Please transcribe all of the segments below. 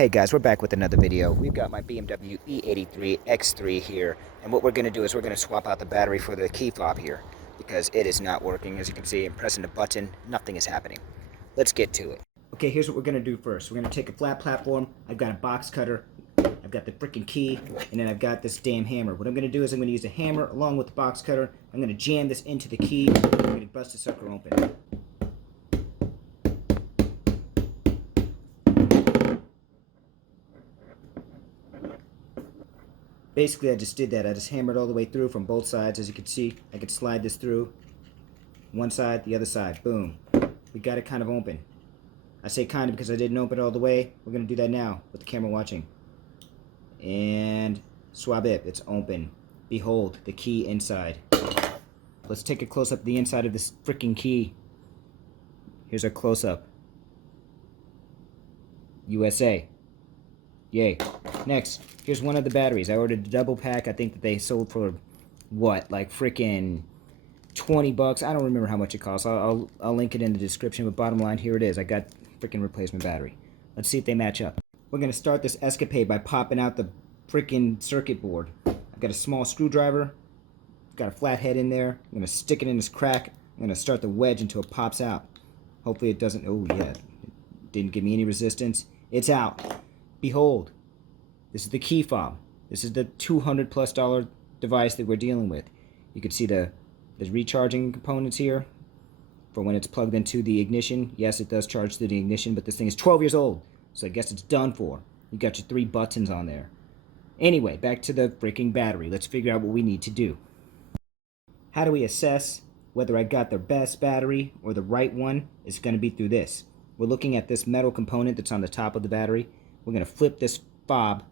Hey guys, we're back with another video. We've got my BMW E83 X3 here, and what we're going to do is we're going to swap out the battery for the key fob here, because it is not working. As you can see, I'm pressing the button, nothing is happening. Let's get to it. Okay, here's what we're going to do first. We're going to take a flat platform, I've got a box cutter, I've got the freaking key, and then I've got this damn hammer. What I'm going to do is I'm going to use a hammer along with the box cutter. I'm going to jam this into the key, I'm going to bust the sucker open. Basically, I just did that. I just hammered all the way through from both sides. As you can see, I could slide this through. One side, the other side. Boom. We got it kind of open. I say kind of because I didn't open it all the way. We're going to do that now with the camera watching. And swab it. It's open. Behold, the key inside. Let's take a close-up of the inside of this freaking key. Here's our close-up. USA. Yay. Next, here's one of the batteries. I ordered a double pack. I think that they sold for, what, like freaking 20 bucks? I don't remember how much it costs. I'll link it in the description, but bottom line, here it is. I got freaking replacement battery. Let's see if they match up. We're going to start this escapade by popping out the freaking circuit board. I've got a small screwdriver. Got a flat head in there. I'm going to stick it in this crack. I'm going to start the wedge until it pops out. Hopefully it doesn't... Oh, yeah. It didn't give me any resistance. It's out. Behold, this is the key fob. This is the $200+ device that we're dealing with. You can see there's recharging components here for when it's plugged into the ignition. Yes, it does charge to the ignition, but this thing is 12 years old, so I guess it's done for. You got your 3 buttons on there. Anyway, back to the freaking battery. Let's figure out what we need to do. How do we assess whether I got the best battery or the right one? It's going to be through this. We're looking at this metal component that's on the top of the battery. We're going to flip this fob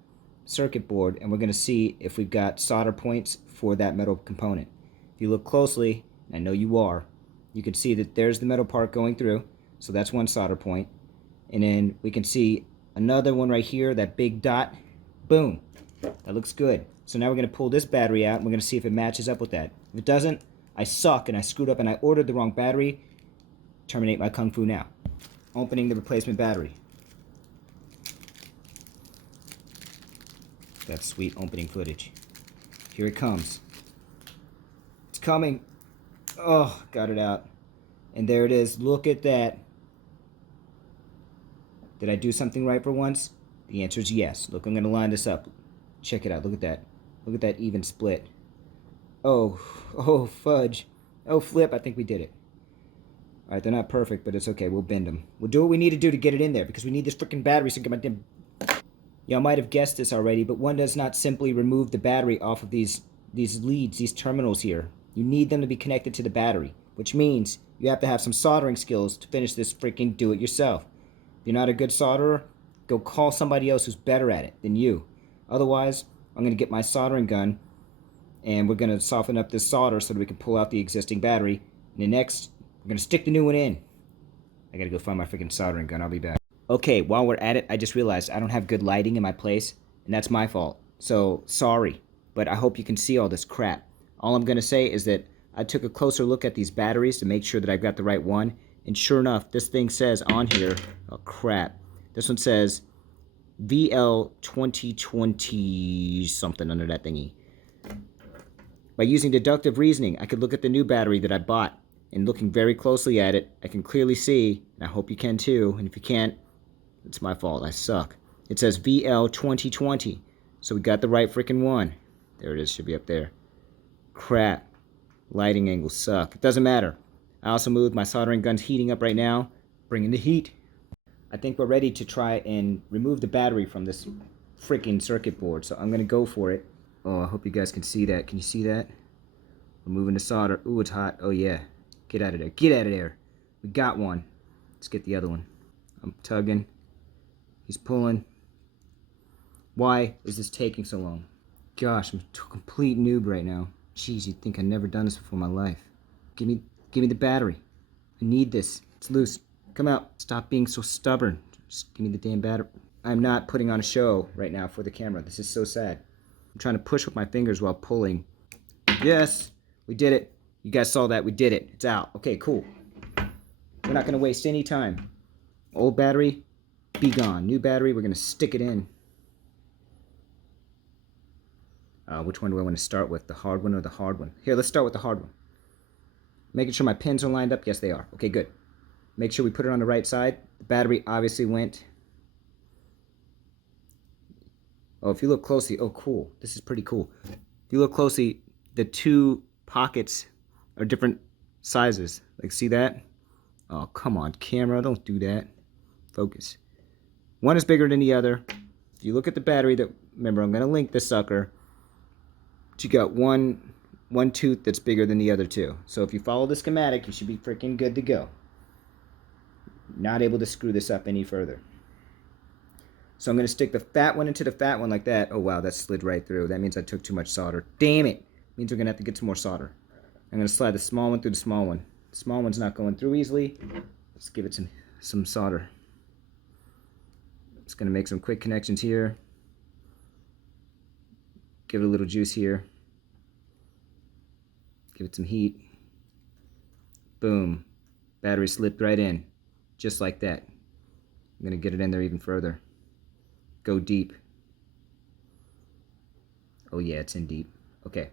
circuit board and we're going to see if we've got solder points for that metal component. If you look closely, and I know you are, you can see that there's the metal part going through, so that's one solder point. And then we can see another one right here, that big dot. Boom. That looks good. So now we're going to pull this battery out and we're going to see if it matches up with that. If it doesn't, I suck and I screwed up and I ordered the wrong battery. Terminate my kung fu now. Opening the replacement battery. That sweet opening footage. Here it comes. It's coming. Oh, got it out. And there it is. Look at that. Did I do something right for once? The answer is yes. Look, I'm going to line this up. Check it out. Look at that. Look at that even split. Oh, fudge. Oh, flip. I think we did it. Alright, they're not perfect, but it's okay. We'll bend them. We'll do what we need to do to get it in there because we need this freaking battery so I can get my damn... Y'all might have guessed this already, but one does not simply remove the battery off of these leads, these terminals here. You need them to be connected to the battery, which means you have to have some soldering skills to finish this freaking do-it-yourself. If you're not a good solderer, go call somebody else who's better at it than you. Otherwise, I'm going to get my soldering gun, and we're going to soften up this solder so that we can pull out the existing battery. And then next, we're going to stick the new one in. I got to go find my freaking soldering gun. I'll be back. Okay, while we're at it, I just realized I don't have good lighting in my place, and that's my fault. So, sorry, but I hope you can see all this crap. All I'm going to say is that I took a closer look at these batteries to make sure that I've got the right one, and sure enough, this thing says on here, oh crap, this one says VL 2020 something under that thingy. By using deductive reasoning, I could look at the new battery that I bought, and looking very closely at it, I can clearly see, and I hope you can too, and if you can't, it's my fault. I suck. It says VL 2020. So we got the right freaking one. There it is. Should be up there. Crap. Lighting angles suck. It doesn't matter. I also moved my soldering guns heating up right now. Bringing the heat. I think we're ready to try and remove the battery from this freaking circuit board. So I'm going to go for it. Oh, I hope you guys can see that. Can you see that? Removing the solder. Ooh, it's hot. Oh, yeah. Get out of there. Get out of there. We got one. Let's get the other one. I'm tugging. He's pulling. Why is this taking so long? Gosh, I'm a complete noob right now. Jeez, you'd think I'd never done this before in my life. Give me the battery. I need this. It's loose. Come out. Stop being so stubborn. Just give me the damn battery. I'm not putting on a show right now for the camera. This is so sad. I'm trying to push with my fingers while pulling. Yes, we did it. You guys saw that. We did it. It's out. Okay, cool. We're not going to waste any time. Old battery. Be gone. New battery, we're going to stick it in. Which one do I want to start with? The hard one or the hard one? Here, let's start with the hard one. Making sure my pins are lined up. Yes, they are. Okay, good. Make sure we put it on the right side. The battery obviously went. Oh, if you look closely, oh, cool. This is pretty cool. If you look closely, the two pockets are different sizes. Like, see that? Oh, come on, camera, don't do that. Focus. One is bigger than the other. If you look at the battery, remember, I'm going to link this sucker. But you got one tooth that's bigger than the other two. So if you follow the schematic, you should be freaking good to go. Not able to screw this up any further. So I'm going to stick the fat one into the fat one like that. Oh, wow, that slid right through. That means I took too much solder. Damn it. Means we're going to have to get some more solder. I'm going to slide the small one through the small one. The small one's not going through easily. Let's give it some solder. It's going to make some quick connections here. Give it a little juice here. Give it some heat. Boom. Battery slipped right in. Just like that. I'm going to get it in there even further. Go deep. Oh yeah, it's in deep. Okay.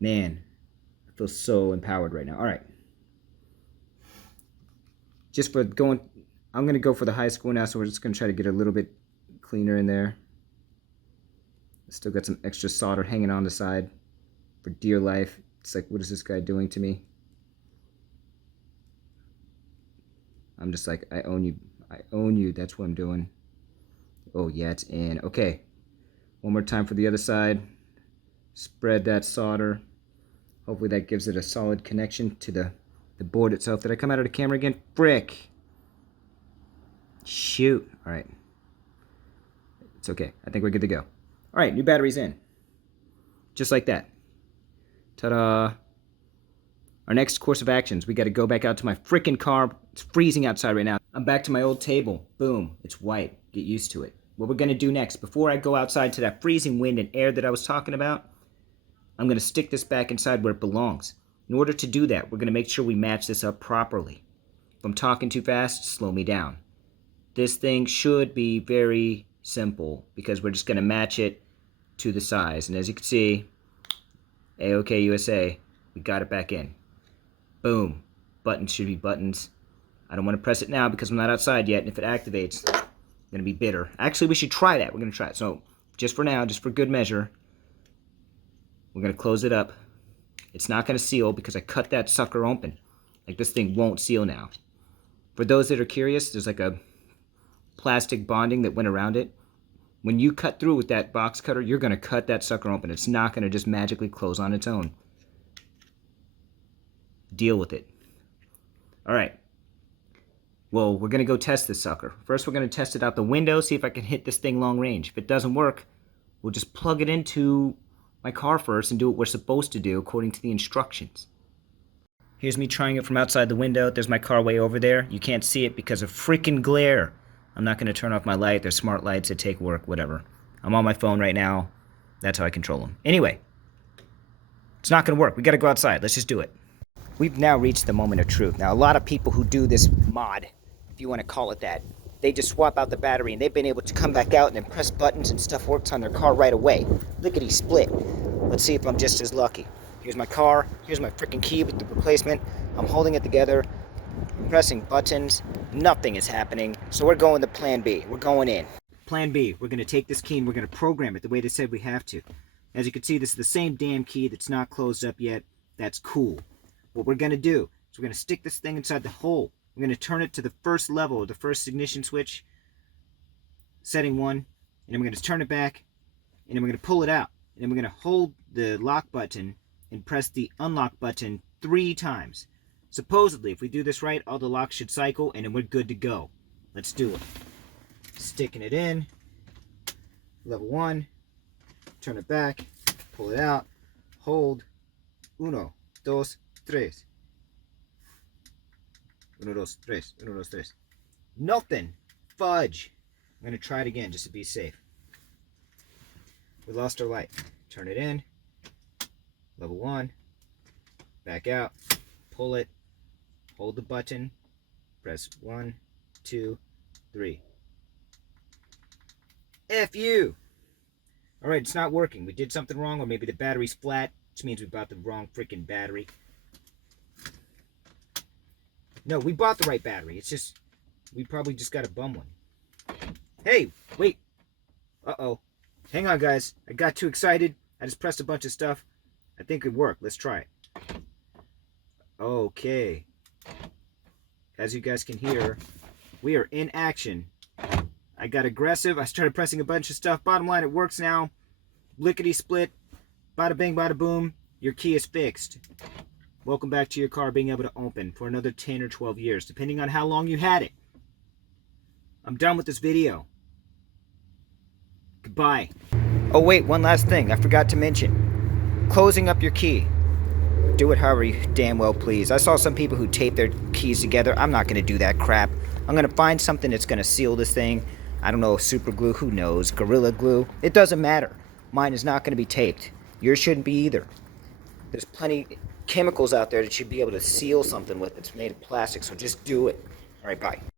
Man, I feel so empowered right now. All right. Just for going, I'm going to go for the high score now, so we're just going to try to get a little bit cleaner in there. Still got some extra solder hanging on the side for dear life. It's like, what is this guy doing to me? I'm just like, I own you. I own you. That's what I'm doing. Oh, yeah, it's in. Okay. One more time for the other side. Spread that solder. Hopefully that gives it a solid connection to the board itself. Did I come out of the camera again? Frick. Shoot. All right. It's okay. I think we're good to go. All right, new battery's in. Just like that. Ta-da. Our next course of actions, we got to go back out to my frickin' car. It's freezing outside right now. I'm back to my old table. Boom. It's white. Get used to it. What we're going to do next, before I go outside to that freezing wind and air that I was talking about, I'm going to stick this back inside where it belongs. In order to do that, we're going to make sure we match this up properly. If I'm talking too fast, slow me down. This thing should be very simple because we're just going to match it to the size. And as you can see, A-OK USA, we got it back in. Boom. Buttons should be buttons. I don't want to press it now because I'm not outside yet, and if it activates, I'm going to be bitter. Actually, we should try that. We're going to try it. So, just for now, just for good measure, we're going to close it up. It's not going to seal because I cut that sucker open. Like, this thing won't seal now. For those that are curious, there's like a plastic bonding that went around it. When you cut through with that box cutter, you're going to cut that sucker open. It's not going to just magically close on its own. Deal with it. All right. Well, we're going to go test this sucker. First, we're going to test it out the window, see if I can hit this thing long range. If it doesn't work, we'll just plug it into my car first and do what we're supposed to do according to the instructions. Here's me trying it from outside the window. There's my car way over there. You can't see it because of freaking glare. I'm not going to turn off my light. They're smart lights that take work, whatever. I'm on my phone right now. That's how I control them. Anyway, it's not going to work. We got to go outside. Let's just do it. We've now reached the moment of truth. Now, a lot of people who do this mod, if you want to call it that, they just swap out the battery and they've been able to come back out and then press buttons and stuff works on their car right away. Lickety split. Let's see if I'm just as lucky. Here's my car. Here's my freaking key with the replacement. I'm holding it together. I'm pressing buttons. Nothing is happening. So we're going to plan B. We're going in. Plan B. We're going to take this key and we're going to program it the way they said we have to. As you can see, this is the same damn key that's not closed up yet. That's cool. What we're going to do is we're going to stick this thing inside the hole. We're going to turn it to the first level, the first ignition switch, setting 1, and then we're going to turn it back, and then we're going to pull it out. And then we're going to hold the lock button and press the unlock button 3 times. Supposedly, if we do this right, all the locks should cycle, and then we're good to go. Let's do it. Sticking it in, level 1, turn it back, pull it out, hold, 1, 2, 3. 1, 2, 3. 1, 2, 3. Nothing. Fudge. I'm going to try it again just to be safe. We lost our light. Turn it in. Level 1. Back out. Pull it. Hold the button. press 1, 2, 3. F you! Alright, it's not working. We did something wrong, or maybe the battery's flat, which means we bought the wrong freaking battery. No, we bought the right battery. It's just, we probably just got a bum one. Hey, wait. Uh-oh. Hang on, guys. I got too excited. I just pressed a bunch of stuff. I think it worked. Let's try it. Okay. As you guys can hear, we are in action. I got aggressive. I started pressing a bunch of stuff. Bottom line, it works now. Lickety split. Bada bing, bada boom. Your key is fixed. Welcome back to your car being able to open for another 10 or 12 years, depending on how long you had it. I'm done with this video. Goodbye. Oh wait, one last thing I forgot to mention. Closing up your key. Do it however you damn well please. I saw some people who tape their keys together. I'm not going to do that crap. I'm going to find something that's going to seal this thing. I don't know, super glue, who knows, Gorilla Glue. It doesn't matter. Mine is not going to be taped. Yours shouldn't be either. There's plenty chemicals out there that should be able to seal something with that's made of plastic, so just do it. All right, bye.